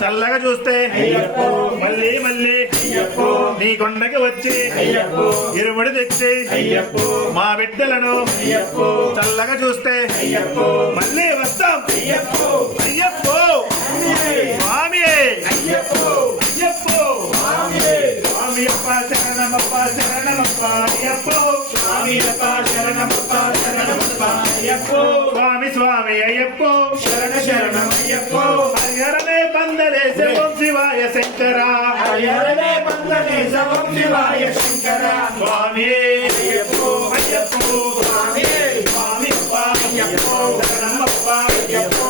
చల్లగా చూస్తే మళ్ళీ మళ్ళీ నీ కొండకి వచ్చి ఇరుముడి తెచ్చి మా బిడ్డలను చల్లగా చూస్తే మళ్ళీ వస్తాం అయ్యప్పో స్వామి స్వామియప్ప శరణమప్ప శరణమప్ప అయ్యప్పో స్వామియప్ప శరణమప్ప శరణమప్ప అయ్యప్పో స్వామి స్వామి అయ్యప్పో శరణ శరణం అయ్యప్పో హరిహరనే బందలేస ఓం శివాయ శంకర హరిహరనే బందలేస ఓం శివాయ శంకర స్వామి అయ్యప్పో అయ్యప్పో స్వామి స్వామియప్ప అయ్యప్పో శరణమప్ప అయ్యప్పో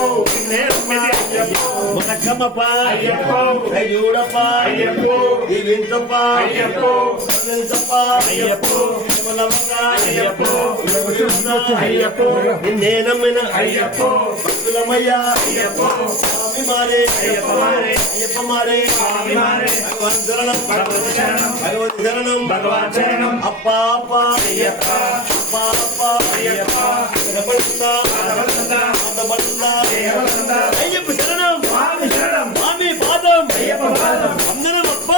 మునక్కమ్మప్ప అయ్యప్పో అయ్యూడప్ప అయ్యప్పో దీవించప్ప అయ్యప్పో సంతప్ప అయ్యప్పో కులమక్క అయ్యప్పో అయ్యప్పో నిన్నే నమ్మిన అయ్యప్పో భక్తులమయ్య అయ్యప్పో స్వామి మారే అయ్యప్ప మారే అయ్యప్ప మారే స్వామి మారే భగవాన్ శరణం భగవతి శరణం భగవతి శరణం భగవాన్ శరణం అప్ప అప్ప అయ్యప్ప అప్ప అప్ప అయ్యప్ప అయ్యప్ప శరణం స్వామి శరణం స్వామి పాదం అయ్యప్ప పాదం అందరమప్ప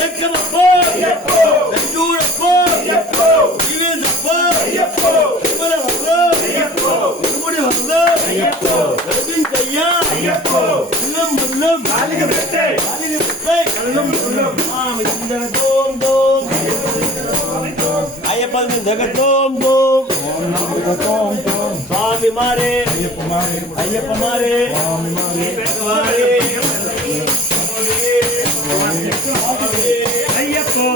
లెక్కమప్ప నంజూరప్ప జీవేంద్రప్ప తిరుమలవల్ల తిరుముడి వల్ల గర్భించయ్యా కులం ముల్లం అయ్యప్ప జగతోం దోం స్వామి మారే అయ్యప్ప మారే అయ్యప్పో